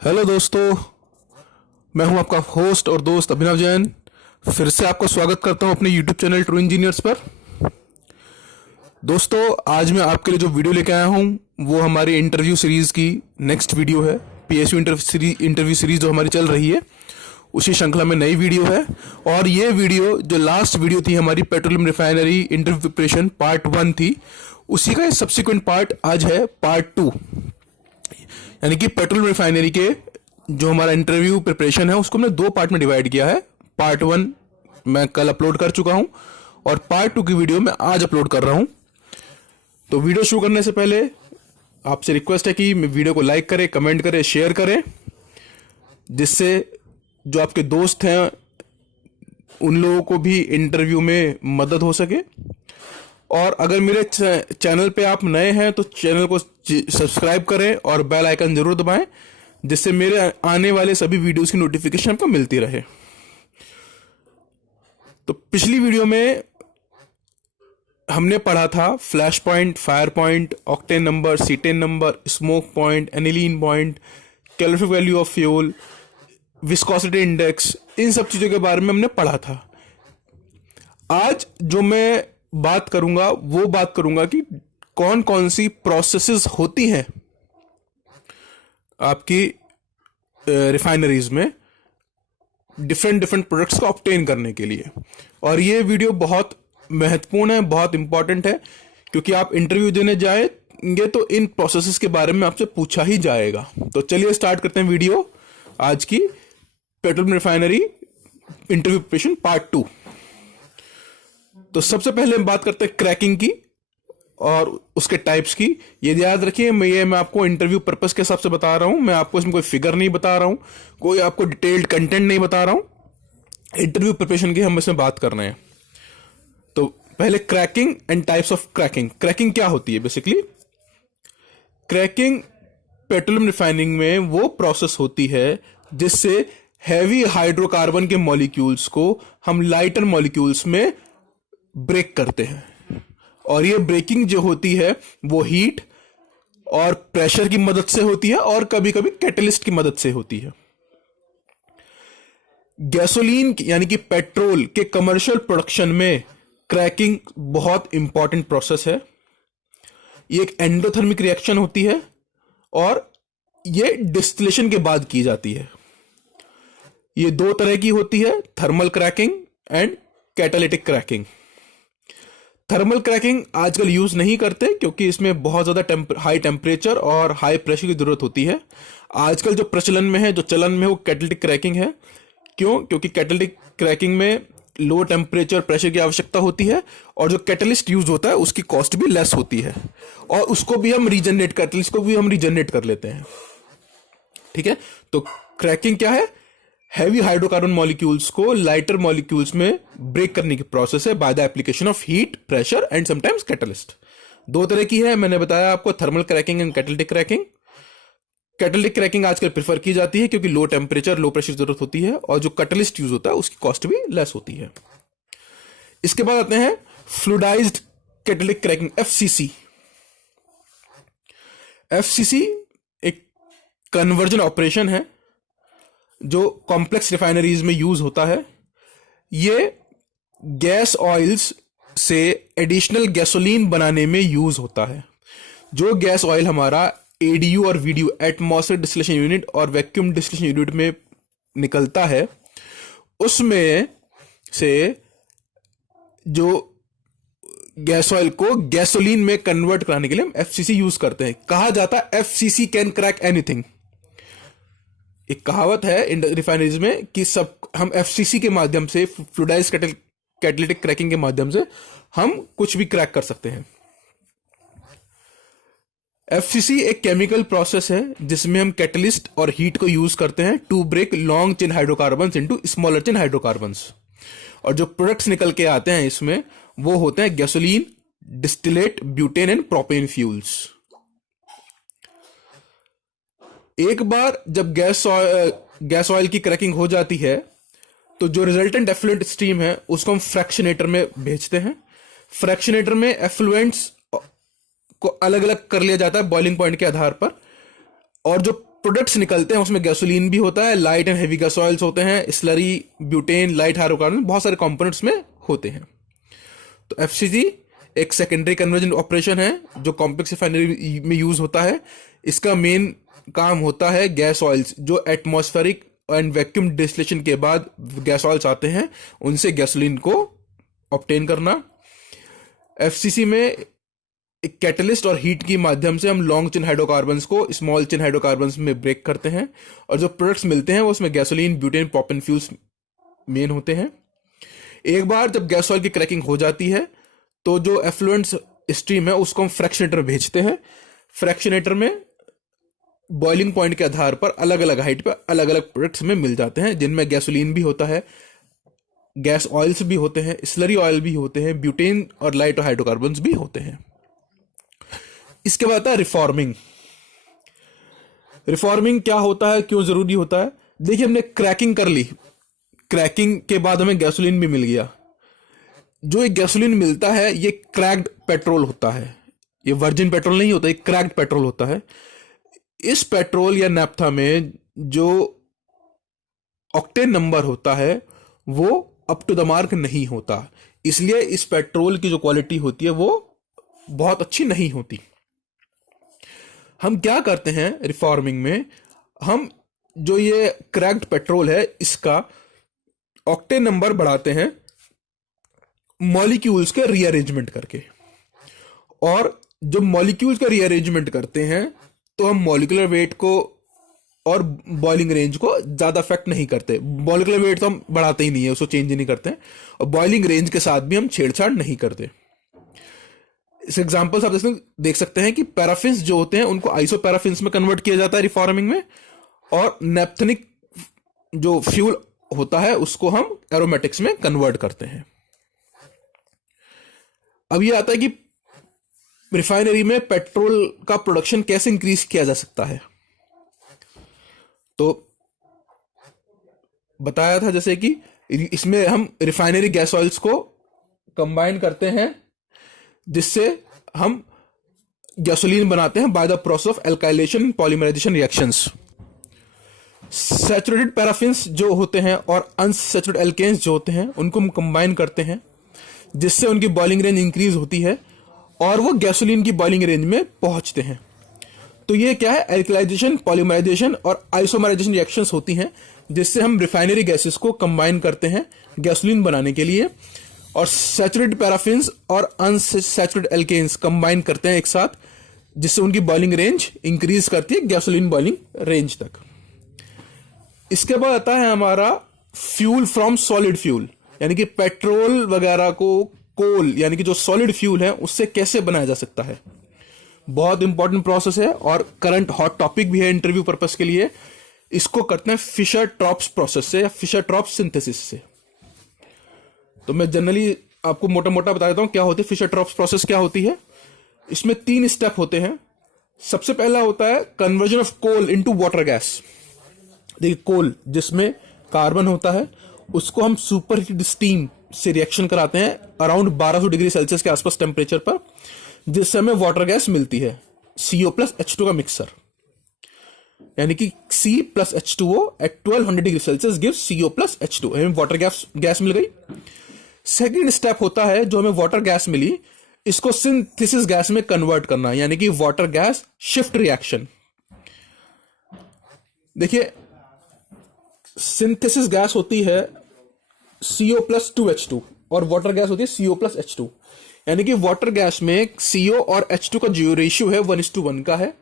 Hello दोस्तों। मैं हूं आपका होस्ट और दोस्त अभिनव जैन। फिर से आपका स्वागत करता हूं अपने यूट्यूब चैनल ट्रू इंजीनियर्स पर। दोस्तों, आज मैं आपके लिए जो वीडियो लेके आया हूं वो हमारी इंटरव्यू सीरीज की नेक्स्ट वीडियो है। पीएसयू इंटरव्यू सीरीज जो हमारी चल रही है उसी श्रृंखला में नई वीडियो है। और ये वीडियो जो लास्ट वीडियो थी हमारी petroleum refinery interview preparation part 1 थी, उसी का सब्सिक्वेंट पार्ट आज है पार्ट 2। यानी कि पेट्रोलियम रिफाइनरी के जो हमारा इंटरव्यू प्रिपरेशन है उसको हमने 2 पार्ट में डिवाइड किया है। पार्ट 1 मैं कल अपलोड कर चुका हूं और पार्ट 2 की वीडियो मैं आज अपलोड कर रहा हूं। तो वीडियो शुरू करने से पहले आपसे रिक्वेस्ट है कि वीडियो को लाइक करें, कमेंट करें, शेयर करें, जिससे जो आपके दोस्त हैं उन लोगों को भी इंटरव्यू में मदद हो सके। और अगर मेरे चैनल पे आप नए हैं तो चैनल को सब्सक्राइब करें और बेल आइकन जरूर दबाएं, जिससे मेरे आने वाले सभी वीडियोस की नोटिफिकेशन आपको मिलती रहे। तो पिछली वीडियो में हमने पढ़ा था flash point, fire point, octane number, cetane number, smoke point, aniline point, calorific value of fuel, viscosity index, इन सब चीजों के बारे में हमने पढ़ा था। आज जो मैं बात करूंगा वो बात करूंगा कि कौन कौन सी प्रोसेसेस होती हैं आपकी रिफाइनरीज में डिफरेंट प्रोडक्ट्स को ऑब्टेन करने के लिए। और ये वीडियो बहुत महत्वपूर्ण है, बहुत इंपॉर्टेंट है, क्योंकि आप इंटरव्यू देने जाएंगे तो इन प्रोसेसेस के बारे में आपसे पूछा ही जाएगा। तो चलिए स्टार्ट करते हैं वीडियो आज की petroleum refinery interview preparation part 2। तो सबसे पहले हम बात करते हैं क्रैकिंग की और उसके टाइप्स की। ये याद रखिए, मैं आपको इंटरव्यू पर्पस के हिसाब से बता रहा हूं। मैं आपको इसमें कोई फिगर नहीं बता रहा हूं, कोई आपको डिटेल्ड कंटेंट नहीं बता रहा हूं। इंटरव्यू प्रिपरेशन की हम इसमें बात कर रहे हैं। तो पहले cracking and types of cracking. Cracking क्या होती है? बेसिकली क्रैकिंग पेट्रोलियम रिफाइनिंग में वो प्रोसेस होती है जिससे हैवी हाइड्रोकार्बन के मॉलिक्यूल्स को हम लाइटर मॉलिक्यूल्स में ब्रेक करते हैं। और ये ब्रेकिंग जो होती है वो हीट और प्रेशर की मदद से होती है और कभी कभी कैटलिस्ट की मदद से होती है। गैसोलीन यानी कि पेट्रोल के कमर्शियल प्रोडक्शन में क्रैकिंग बहुत इंपॉर्टेंट प्रोसेस है। ये एक एंडोथर्मिक रिएक्शन होती है और ये डिस्टिलेशन के बाद की जाती है। ये 2 तरह की होती है, thermal cracking and catalytic cracking. Thermal cracking आजकल यूज नहीं करते क्योंकि इसमें बहुत ज्यादा हाई टेम्परेचर और हाई प्रेशर की जरूरत होती है। आजकल जो प्रचलन में है, जो चलन में, वो कैटालिटिक क्रैकिंग है। क्यों? क्योंकि कैटालिटिक क्रैकिंग में लो टेम्परेचर प्रेशर की आवश्यकता होती है और जो कैटलिस्ट यूज होता है उसकी कॉस्ट भी लेस होती है और उसको भी हम कैटलिस्ट को भी हम रीजनरेट कर लेते हैं। ठीक है, तो क्रैकिंग क्या है? हैवी हाइड्रोकार्बन मॉलिक्यूल्स को लाइटर मॉलिक्यूल्स में ब्रेक करने की प्रोसेस है by the application of heat, pressure and sometimes catalyst. 2 तरह की है, मैंने बताया आपको, thermal cracking and catalytic cracking. Catalytic cracking आजकल प्रेफर की जाती है क्योंकि लो टेम्परेचर, लो प्रेशर की जरूरत होती है और जो कैटलिस्ट यूज होता है उसकी कॉस्ट भी लेस होती है। इसके बाद आते हैं fluidised catalytic cracking, FCC. FCC एक कन्वर्जन ऑपरेशन है जो कॉम्प्लेक्स रिफाइनरीज में यूज होता है। ये गैस ऑयल्स से एडिशनल गैसोलीन बनाने में यूज होता है। जो गैस ऑयल हमारा एडीयू और वीडीयू, एटमॉस्फेरिक डिस्टिलेशन यूनिट और वैक्यूम डिस्टिलेशन यूनिट में निकलता है, उसमें से जो गैस ऑयल को गैसोलीन में कन्वर्ट कराने के लिए हम एफसीसी यूज करते हैं। कहा जाता है एफसीसी कैन क्रैक एनीथिंग। एक कहावत है रिफाइनरीज में कि सब हम एफसीसी के माध्यम से, फ्लूइडाइज्ड कैटालिटिक क्रैकिंग के माध्यम से हम कुछ भी क्रैक कर सकते हैं। एफसीसी एक केमिकल प्रोसेस है जिसमें हम कैटलिस्ट और हीट को यूज करते हैं to break long chain hydrocarbons into smaller chain hydrocarbons. और जो प्रोडक्ट्स निकल के आते हैं इसमें वो होते हैं gasoline, distillate, butane and propane fuels. एक बार जब गैस ऑयल की क्रैकिंग हो जाती है तो जो रिजल्टेंट एफ्लुएंट स्ट्रीम है उसको हम फ्रैक्शनेटर में भेजते हैं। फ्रैक्शनेटर में एफ्लुएंट्स को अलग अलग कर लिया जाता है बॉइलिंग पॉइंट के आधार पर, और जो प्रोडक्ट्स निकलते हैं उसमें गैसोलीन भी होता है, light and heavy gas oils होते हैं, स्लरी, ब्यूटेन, लाइट हाइड्रोकार्बन, बहुत सारे कंपोनेंट्स में होते हैं। तो एफसीजी एक सेकेंडरी कन्वर्जन ऑपरेशन है जो कॉम्प्लेक्स रिफाइनरी में यूज होता है। इसका मेन काम होता है गैस ऑयल्स जो एटमॉस्फेरिक एंड वैक्यूम डिस्टिलेशन के बाद गैस ऑयल्स आते हैं उनसे गैसोलीन को ऑब्टेन करना। एफसीसी में एक कैटलिस्ट और हीट के माध्यम से हम लॉन्ग चेन हाइड्रोकार्बन्स को स्मॉल चेन हाइड्रोकार्बन्स में ब्रेक करते हैं और जो प्रोडक्ट्स मिलते हैं वो उसमें gasoline, butane, propane fuels main होते हैं। एक बार जब गैस ऑयल की क्रैकिंग हो जाती है तो जो एफ्लुएंट स्ट्रीम है उसको हम फ्रैक्शनेटर में भेजते हैं। फ्रैक्शनेटर में बॉइलिंग पॉइंट के आधार पर अलग अलग हाइट पर अलग अलग प्रोडक्ट्स में मिल जाते हैं जिनमें गैसोलीन भी होता है, गैस ऑयल्स भी होते हैं, स्लरी ऑयल भी होते हैं, ब्यूटेन और लाइट हाइड्रोकार्बन्स भी होते हैं। इसके बाद आता है रिफॉर्मिंग। रिफॉर्मिंग क्या होता है, क्यों जरूरी होता है? देखिए हमने क्रैकिंग कर ली, क्रैकिंग के बाद हमें गैसोलीन भी मिल गया। जो एक गैसोलीन मिलता है ये क्रैक्ड पेट्रोल होता है, ये वर्जिन पेट्रोल नहीं होता, ये क्रैक्ड पेट्रोल होता है। इस पेट्रोल या नैप्था में जो ऑक्टेन नंबर होता है वो अप टू द मार्क नहीं होता, इसलिए इस पेट्रोल की जो क्वालिटी होती है वो बहुत अच्छी नहीं होती। हम क्या करते हैं रिफॉर्मिंग में, हम जो ये क्रैक्ड पेट्रोल है इसका ऑक्टेन नंबर बढ़ाते हैं मॉलिक्यूल्स के रीअरेंजमेंट करके। और जब मॉलिक्यूल्स का रीअरेंजमेंट करते हैं तो हम मॉलिक्यूलर वेट को और बॉइलिंग रेंज को ज्यादा अफेक्ट नहीं करते। मॉलिक्यूलर वेट तो हम बढ़ाते ही नहीं है, उसको चेंज ही नहीं करते हैं, और बॉइलिंग रेंज के साथ भी हम छेड़छाड़ नहीं करते। इस एग्जांपल्स आप देख सकते हैं कि पैराफिन्स जो होते हैं उनको आइसोपैराफिन्स में कन्वर्ट किया जाता है रिफॉर्मिंग में, और नेप्थेनिक जो फ्यूल होता है उसको हम एरोमेटिक्स में कन्वर्ट करते हैं। अब ये आता है कि रिफाइनरी में पेट्रोल का प्रोडक्शन कैसे इंक्रीज किया जा सकता है। तो बताया था जैसे कि इसमें हम रिफाइनरी गैस ऑयल्स को कंबाइन करते हैं जिससे हम गैसोलीन बनाते हैं by the process of alkylation polymerisation reactions. Saturated paraffins जो होते हैं और अनसैचुरेटेड एल्केन्स जो होते हैं उनको हम कंबाइन करते हैं जिससे उनकी बॉइलिंग रेंज इंक्रीज होती है और वो गैसोलीन की बॉइलिंग रेंज में पहुंचते हैं। तो ये क्या है, एल्कलाइजेशन, पॉलीमराइजेशन और आइसोमराइजेशन रिएक्शंस होती हैं जिससे हम रिफाइनरी गैसेस को कंबाइन करते हैं गैसोलीन बनाने के लिए, और सैचुरेटेड पैराफिन्स और अनसैचुरेटेड एल्केन्स कंबाइन करते हैं एक साथ जिससे उनकी बॉइलिंग रेंज इंक्रीज करती है गैसोलीन बॉइलिंग रेंज तक। इसके बाद आता है हमारा फ्यूल फ्रॉम सॉलिड फ्यूल, यानी कि पेट्रोल वगैरह को कोल यानी कि जो सॉलिड फ्यूल है उससे कैसे बनाया जा सकता है। बहुत इंपॉर्टेंट प्रोसेस है और करंट हॉट टॉपिक भी है इंटरव्यू पर्पस के लिए। इसको करते हैं फिशर ट्रॉप्स प्रोसेस से या फिशर ट्रॉप्स सिंथेसिस से। तो मैं जनरली आपको मोटा मोटा बता देता हूं क्या होती है फिशर ट्रॉप्स प्रोसेस, क्या होती है। इसमें 3 स्टेप होते हैं। सबसे पहला होता है conversion of coal into water gas. देखिए कोल जिसमें कार्बन होता है उसको हम सुपर हीट स्टीम से रिएक्शन कराते हैं अराउंड 1200 डिग्री सेल्सियस के आसपास टेम्परेचर पर, जिससे हमें वाटर गैस मिलती है CO प्लस H2 का मिक्सर, यानी कि C plus H2O at 1200 degree Celsius gives CO plus H2, हमें वाटर गैस मिल गई। सेकेंड स्टेप होता है जो हमें वाटर गैस मिली इसको सिंथेसिस गैस में कन्वर्ट करना, यानी कि वाटर गैस शिफ्ट रिएक्शन। देखिए सिंथेसिस गैस होती है CO प्लस 2H2 और वाटर गैस होती है CO प्लस H2, यानी कि वाटर गैस में CO और H2 का जो रेशियो है 1:1 का है,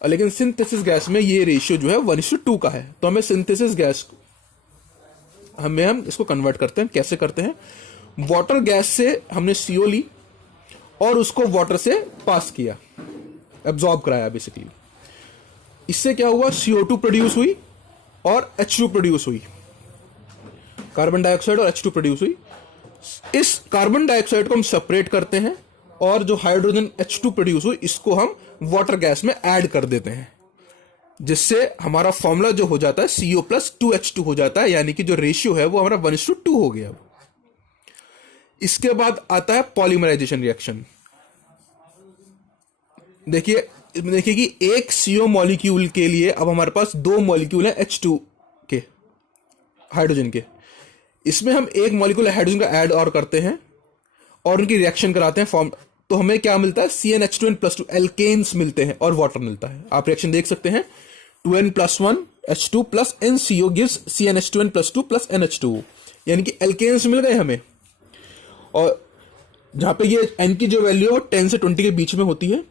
लेकिन सिंथेसिस गैस में ये रेशियो जो है 1:2 का है। तो हमें सिंथेसिस गैस हम इसको कन्वर्ट करते हैं। कैसे करते हैं, वाटर गैस से हमने CO ली और उसको वाटर से पास किया, एब्जॉर्ब कराया बेसिकली। इससे क्या हुआ, CO2 प्रोड्यूस हुई और H2 प्रोड्यूस हुई, कार्बन डाइऑक्साइड और H2 प्रोड्यूस हुई। इस कार्बन डाइऑक्साइड को हम सेपरेट करते हैं और जो हाइड्रोजन H2 प्रोड्यूस हुई इसको हम वाटर गैस में ऐड कर देते हैं, जिससे हमारा फॉर्मूला जो हो जाता है CO प्लस 2H2 हो जाता है, यानी कि जो रेशियो है वो हमारा 1:2 हो गया। इसके बाद आता है पॉलीमराइजेशन रिएक्शन। देखिए इसमें देखिए कि एक CO मॉलिक्यूल के लिए अब हमारे पास 2 मॉलिक्यूल है H2 के, हाइड्रोजन के। इसमें हम एक मॉलिक्यूल हाइड्रोजन का ऐड और करते हैं और उनकी रिएक्शन कराते हैं फॉर्म, तो हमें क्या मिलता है, CnH2n+2 एल्केन्स मिलते हैं और वाटर मिलता है। आप रिएक्शन देख सकते हैं, 2n+1 H2 plus NCO gives CnH2n+2 plus NH2, यानी कि एल्केन्स मिल गए हमें। और जहां पे ये n की जो वैल्यू है वो 10 से 20 के बीच में होती है।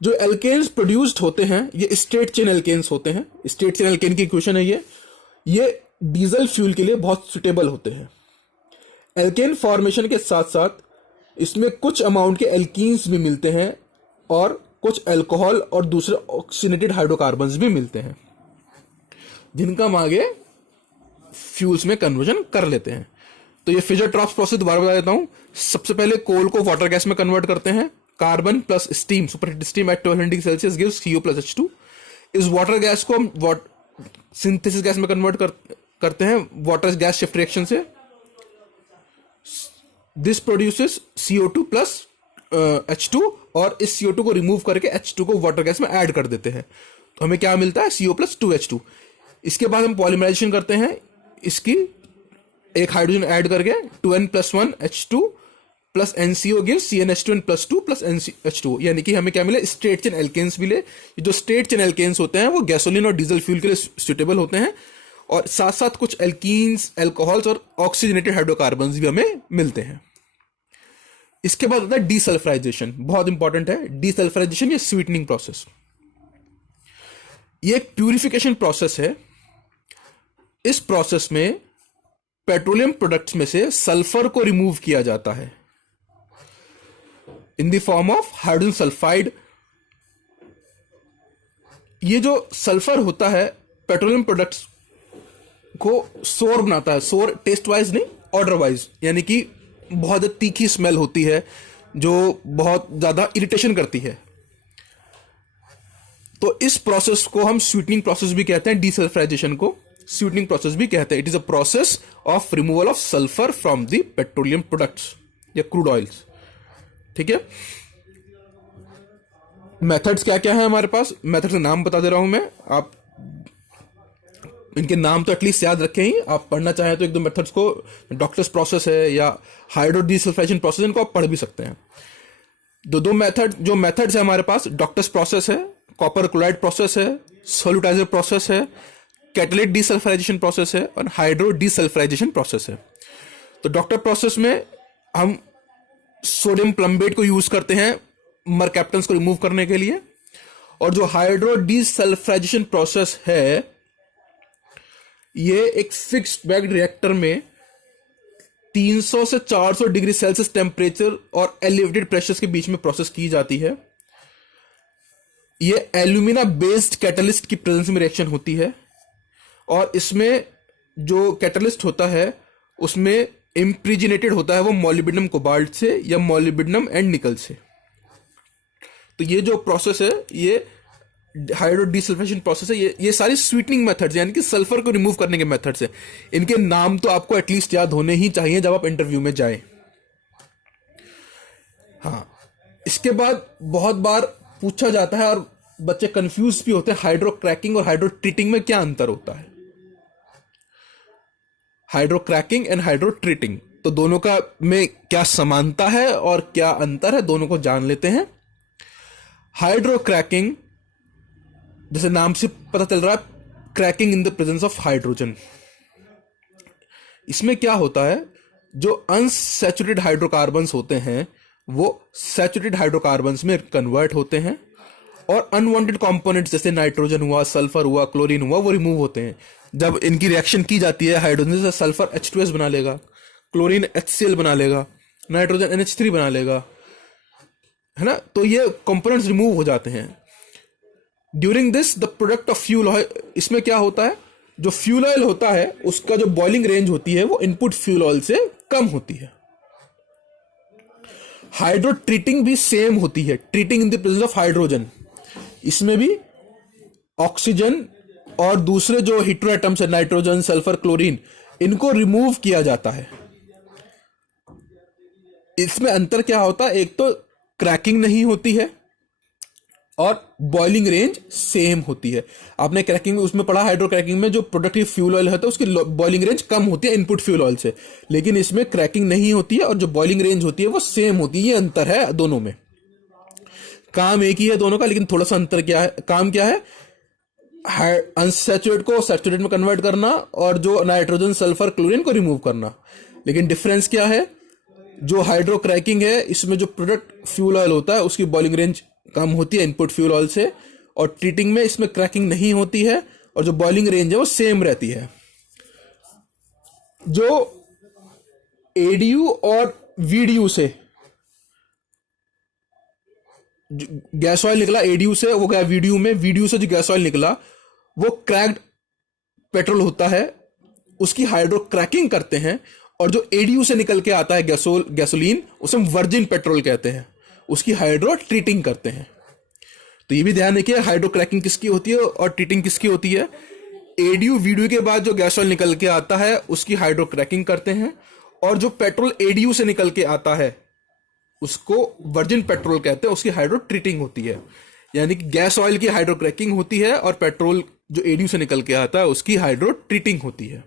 जो एल्केन्स प्रोड्यूस्ड होते हैं ये स्ट्रेट चेन एल्केन्स होते हैं। स्ट्रेट चेन एल्केन की इक्वेशन है ये डीजल फ्यूल के लिए बहुत सुटेबल होते हैं। एल्केन फॉर्मेशन के साथ साथ इसमें कुछ अमाउंट के एल्कीन्स भी मिलते हैं और कुछ अल्कोहल और दूसरे ऑक्सीनेटेड हाइड्रोकार्बन्स भी मिलते हैं, जिनका हम आगे फ्यूल्स में कन्वर्जन कर लेते हैं। तो ये फिशर-ट्रॉप्स प्रोसेस दोबारा बता देता हूं। सबसे पहले कोल को वाटर गैस में कन्वर्ट करते हैं। Carbon plus steam, superheat steam at 1200 degree Celsius gives CO plus H2। इस वाटर गैस को हम सिंथेसिस गैस में कन्वर्ट करते हैं वाटर गैस शिफ्ट रिएक्शन से। This produces CO2 plus H2 और इस CO2 को रिमूव करके H2 को वाटर गैस में ऐड कर देते हैं, तो हमें क्या मिलता है, CO प्लस 2H2। इसके बाद हम पॉलीमराइजेशन करते हैं, इसकी एक हाइड्रोजन ऐड करके 2n+1 H2 plus NCO gives CnH2n+2 plus NH2, यानी कि हमें क्या मिले, स्ट्रेट चेन एल्केन्स मिले। जो स्ट्रेट चेन एल्केन्स होते हैं वो गैसोलीन और डीजल फ्यूल के लिए सुटेबल होते हैं, और साथ साथ कुछ एल्कीन्स, एल्कोहल्स और ऑक्सीजनेटेड हाइड्रोकार्बन्स भी हमें मिलते हैं। इसके बाद होता है डीसल्फराइजेशन, बहुत इंपॉर्टेंट है। डीसल्फराइजेशन या स्वीटनिंग प्रोसेस, ये एक प्यूरिफिकेशन प्रोसेस है। इस प्रोसेस में पेट्रोलियम प्रोडक्ट्स में से सल्फर को रिमूव किया जाता है in the form of hydrogen sulphide. ये जो सल्फर होता है पेट्रोलियम प्रोडक्ट्स को सोर बनाता है, सोर टेस्ट वाइज नहीं, ऑर्डर वाइज, यानी कि बहुत तीखी स्मेल होती है जो बहुत ज्यादा इरिटेशन करती है। तो इस प्रोसेस को हम स्वीटनिंग प्रोसेस भी कहते हैं, डीसल्फराइजेशन को स्वीटनिंग प्रोसेस भी कहते हैं। It is a process of removal of sulphur from the petroleum products या क्रूड ऑयल्स। ठीक है, मेथड्स क्या क्या है हमारे पास, मेथड्स का नाम बता दे रहा हूं मैं, आप इनके नाम तो एटलीस्ट याद रखें ही। आप पढ़ना चाहें तो एक दो मेथड्स को, डॉक्टर्स प्रोसेस है या हाइड्रो डीसल्फराइजेशन प्रोसेस, इनको आप पढ़ भी सकते हैं। दो मेथड, जो मेथड्स है हमारे पास, डॉक्टर्स प्रोसेस है, कॉपर क्लोराइड प्रोसेस है, सोल्यूटाइजर प्रोसेस है, कैटालिटिक डीसल्फराइजेशन प्रोसेस है और हाइड्रो डीसल्फराइजेशन प्रोसेस है। तो डॉक्टर प्रोसेस में हम सोडियम प्लम्बेट को यूज करते हैं मरकैप्टन्स को रिमूव करने के लिए, और जो हाइड्रो डीसल्फराइजेशन प्रोसेस है ये एक फिक्स्ड बैग रिएक्टर में 300 से 400 डिग्री सेल्सियस टेम्परेचर और एलिवेटेड प्रेशर्स के बीच में प्रोसेस की जाती है। ये एल्यूमिना बेस्ड कैटलिस्ट की प्रेजेंस में रिएक्शन होती है, और इसमें जो कैटलिस्ट होता है उसमें इम्प्रीजिनेटेड होता है वो मॉलिब्डेनम कोबाल्ट से या मॉलिब्डेनम एंड निकल से। तो ये जो प्रोसेस है ये हाइड्रो डीसल्फरेशन प्रोसेस है। ये सारी स्वीटनिंग मेथड्स यानी कि सल्फर को रिमूव करने के मेथड्स है। इनके नाम तो आपको एटलीस्ट याद होने ही चाहिए जब आप इंटरव्यू में जाएं। हाँ, इसके बाद बहुत बार पूछा जाता है और बच्चे कंफ्यूज भी होते हैं, हाइड्रो क्रैकिंग और हाइड्रो ट्रीटिंग में क्या अंतर होता है। Hydro cracking and hydro treating, तो दोनों का में क्या समानता है और क्या अंतर है, दोनों को जान लेते हैं। हाइड्रो क्रैकिंग, जैसे नाम से पता चल रहा है, cracking in the presence of hydrogen. इसमें क्या होता है, जो अनसैचुरेटेड हाइड्रोकार्बन्स होते हैं वो सैचुरेटेड हाइड्रोकार्बन्स में कन्वर्ट होते हैं, और अनवांटेड कंपोनेंट्स जैसे नाइट्रोजन हुआ, सल्फर हुआ, क्लोरीन हुआ, वो रिमूव होते हैं। जब इनकी रिएक्शन की जाती है, हाइड्रोजन से सल्फर H2S बना लेगा, क्लोरीन HCl बना लेगा, नाइट्रोजन NH3 बना लेगा, है ना। तो ये कंपोनेंट्स रिमूव हो जाते हैं। During this the product of fuel oil, इसमें क्या होता है, जो फ्यूल ऑयल होता है उसका जो बॉइलिंग रेंज होती है वो इनपुट फ्यूल ऑयल से कम होती है। हाइड्रो ट्रीटिंग भी सेम होती है, treating in the presence of hydrogen. इसमें भी ऑक्सीजन और दूसरे जो हेटेरो एटम्स है, नाइट्रोजन, सल्फर, क्लोरीन, इनको रिमूव किया जाता है। इसमें अंतर क्या होता है, एक तो क्रैकिंग नहीं होती है और बॉइलिंग रेंज सेम होती है। आपने क्रैकिंग उसमें पढ़ा, हाइड्रो क्रैकिंग में जो प्रोडक्टिव फ्यूल ऑयल होता है उसकी बॉइलिंग रेंज कम होती है इनपुट फ्यूल ऑयल से, लेकिन इसमें क्रैकिंग नहीं होती है और जो बॉइलिंग रेंज होती है वो सेम होती है। ये अंतर है दोनों में। काम एक ही है दोनों का, लेकिन थोड़ा सा अंतर क्या है, काम क्या है, अनसैचुरेट को सैचुरेट में कन्वर्ट करना और जो नाइट्रोजन सल्फर क्लोरीन को रिमूव करना। लेकिन डिफरेंस क्या है, जो हाइड्रो क्रैकिंग है इसमें जो प्रोडक्ट फ्यूल ऑयल होता है उसकी बॉइलिंग रेंज कम होती है इनपुट फ्यूल ऑयल से, और ट्रीटिंग में इसमें क्रैकिंग नहीं होती है और जो बॉइलिंग रेंज है वो सेम रहती है। जो एडीयू और वीडीयू से गैस ऑयल निकला, एडीयू से वो गया वीडीयू में, वीडीयू से जो गैस ऑयल निकला वो क्रैक्ड पेट्रोल होता है, उसकी हाइड्रो क्रैकिंग करते हैं। और जो एडीयू से निकल के आता है गैसोलीन, उसे हम वर्जिन पेट्रोल कहते हैं, उसकी हाइड्रो ट्रीटिंग करते हैं। तो ये भी ध्यान रखिए, हाइड्रो क्रैकिंग किसकी होती है और ट्रीटिंग किसकी होती है। एडीयू वीडीयू के बाद जो गैस ऑयल निकल के आता है उसकी हाइड्रो क्रैकिंग करते हैं, और जो पेट्रोल एडीयू से निकल के आता है उसको वर्जिन पेट्रोल कहते हैं, उसकी हाइड्रो ट्रीटिंग होती है। यानी कि गैस ऑयल की हाइड्रो क्रैकिंग होती है और पेट्रोल जो एडीयू से निकल के आता है उसकी हाइड्रो ट्रीटिंग होती है।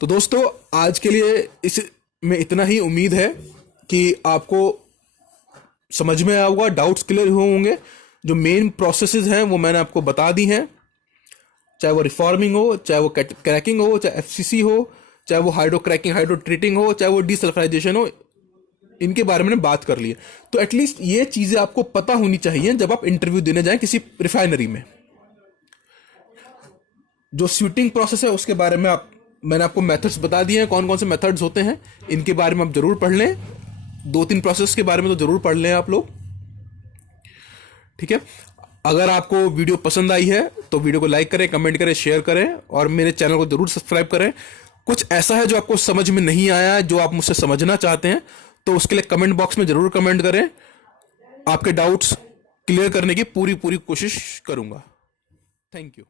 तो दोस्तों आज के लिए इसमें इतना ही। उम्मीद है कि आपको समझ में आया होगा, डाउट्स क्लियर हुए होंगे। जो मेन प्रोसेसेस हैं वो मैंने आपको बता दी हैं, चाहे वो रिफॉर्मिंग हो, चाहे वो क्रैकिंग हो, चाहे एफसीसी हो, चाहे वो हाइड्रो क्रैकिंग हाइड्रो ट्रीटिंग हो, चाहे वो डीसल्फराइजेशन हो, इनके बारे में बात कर ली है। तो एटलीस्ट ये चीजें आपको पता होनी चाहिए जब आप इंटरव्यू देने जाएं किसी रिफाइनरी में। जो स्वीटिंग प्रोसेस है उसके बारे में मैंने आपको मेथड्स बता दिए हैं, कौन कौन से मेथड्स होते हैं, इनके बारे में आप जरूर पढ़ लें। 2-3 प्रोसेस के बारे में तो जरूर पढ़ लें आप लोग, ठीक है। अगर आपको वीडियो पसंद आई है तो वीडियो को लाइक करें, कमेंट करें, शेयर करें और मेरे चैनल को जरूर सब्सक्राइब करें। कुछ ऐसा है जो आपको समझ में नहीं आया, जो आप मुझसे समझना चाहते हैं, तो उसके लिए कमेंट बॉक्स में जरूर कमेंट करें। आपके डाउट्स क्लियर करने की पूरी कोशिश करूंगा। Thank you.